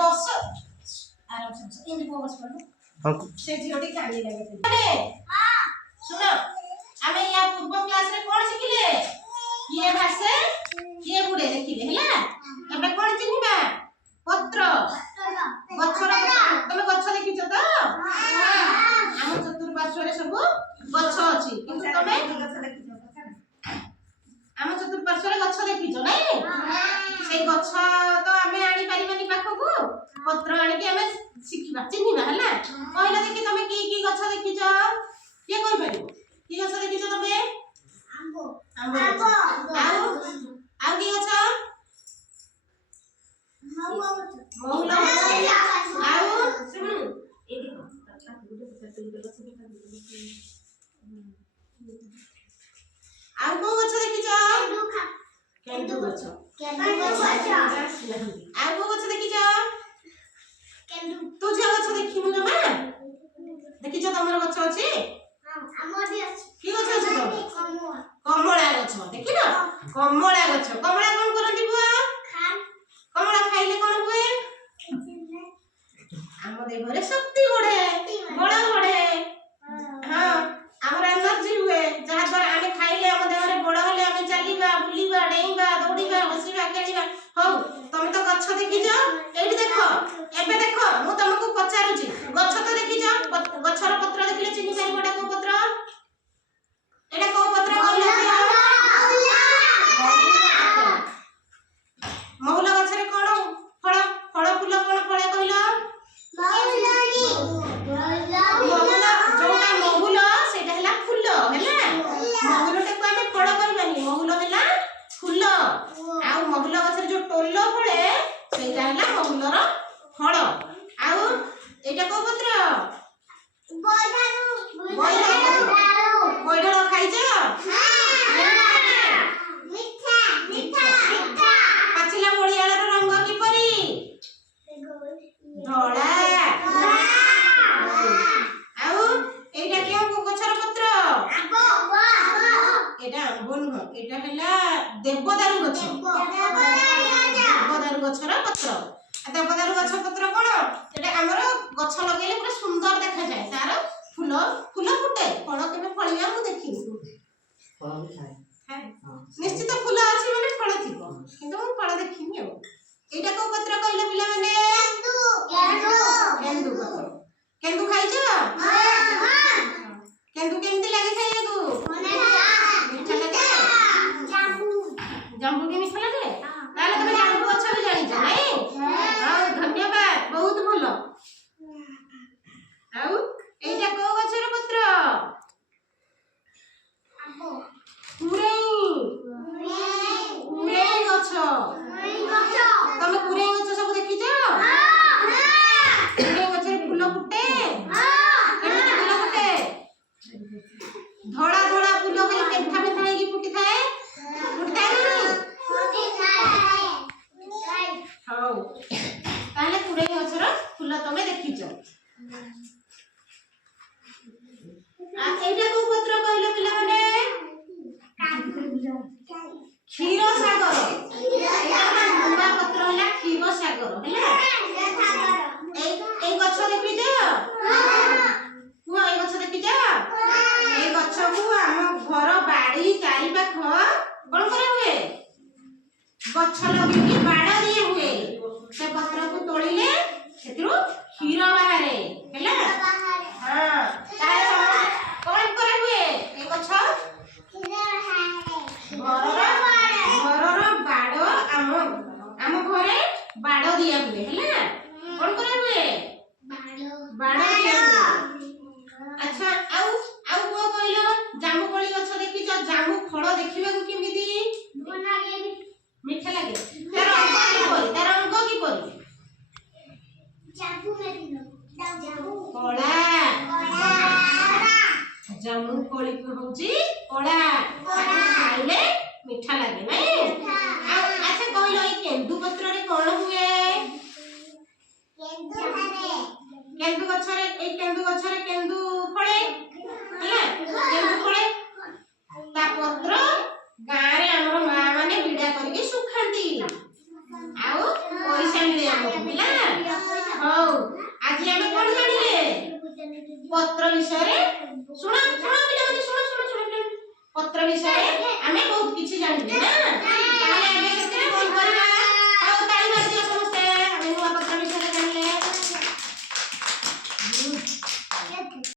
बस आराम से बस ये को बस पड़ो से झियोटी कांदी लगे हां सुनो हमें या पूर्व क्लास रे कोन सिखिले किए भाषे किए बुडे देखिले हैला एबे कोन चिन्हिबा पत्र गछर तमे गछ देखिछ त हां हम चतुर्पार्श्व रे सब गछ अछि किंतु तमे गछ देखिछ हम चतुर्पार्श्व रे गछ देखिछ नै से गछ तो हमें आनी परिमानी पाखकू पत्र आनी के हमें सिखिबा चिन्हिबा हैला कहला देखि तमे की गछ देखिछ के कहि परिबो की गछ देखिछ तमे आंबो आउ की गछ महुला आउ सुन ए आउ को गछ देखिछ केंदु गछ आउ को गछ देखिछ केंदु तू जे गछ देखिनु जमा देखिछ तमर गछ अछि हमर भी अछि की गछ अछि तो कमला गछ देखिनो कमला गछ कमला कोन करंती बुआ खान कमला खाइले कोन हुए हम देह रे शक्ति बढ़े बड़ बढ़े हां हमर एनर्जी हुए जहा द्वारा हमें खाइले हम देह रे बड़ होले हमें चलीबा बुलीबा डेइबा दौड़ीबा हसीबा खेलीबा हो तमे तो गछ देखिछ एठी देखो एबे देखो मु तुमको पचारुची गछ तो देखिछ गछर पत्र देखिले चिन्हि पाइबोडा को पत्र एटा को पत्र कहला महुला गछरे कोन फळ फळ फूल कोन फळे कहला महुला जोटा महुला सेटा हला फूल हैला महुलटे को हमें फळ कहबानी महुल हला फूल आ महुला गछरे जो टोल्लो फळे सेटा हला महुलर फळ आ एटा को पत्र बैठारू खाइछ हां मिठा पाचिला बड़ियाळर रंग किपरि धळा आउ एटा केउ को गछर पत्र एटा आंबो न एटा हला देवदारू गछ देवदारू गछर पत्र देवदारू गछ पत्र कोन एटा हमर गछ लगेले पूरा सुंदर देखा जाय तार फूल फूल फुटे फळ केबे फळिया मु देखिनी फळ भी खाए निश्चित फूल अछि माने फळ थिबो किंतु मु फळ देखिनी हो एटा को पत्र कहले पिला माने केंदु पत्र केंदु खाइछ हां केंदु केमति लागे खाइयाकू मीठा लागे जांबू के मीठा लागे ताले तमे जांबू गछ भी जानिछ नै हां धन्यवाद बहुत भलो आउ एटा को गछर पत्र कुरेई गछ तमे कुरेई गछ सब देखिछ कुरेई गछरे फूल फुटे केमति फूल फुटे धड़ा धड़ा फूल के पेठा पेठा हे की फुटी थाए हां ताले कुरेई गछर फूल तमे देखिछ आ एटा को पत्र कहलो पिला माने क्षीर सागर एटा लंबा पत्र हला क्षीर सागर हैला ए गछ देखिछ हुआ ए गछ देखिछ ए गछ को हम घर बाड़ी चारि पाख कोन करे हुए गछ लगे की बाड़ा दिए हुए से पत्र को तोड़िले सेतिरो क्षीर बाहरे हैला हां तारे कोन करे हुए ए गछ घरर बाड़ आम घरे बाड़ दिया हुए हैला कोन करे हुए बाड़ दिया हुए अच्छा आउ आउ को कहलो जामु कोली गछ देखिछ जामु फळ देखिबा को केमिति मीठा लागे तार अंग की परी जामु मेदिनो कोला जामु कोली को होची कोला खाइले मीठा लागे नै अच्छा कहलो ई केंदु पत्र रे कोन हुए केंदु गछरे ए केंदु गछरे केंदु फळे हैला केंदु फळे ता पत्र गाँ रे हमर मां माने बिडा करके सुखांती आउ पैसा मिले हमको पिला आज हमें कौन जानिले पत्र विषय रे सुनो सुनो पिलामने सुनो सुनो सुनो पत्र विषय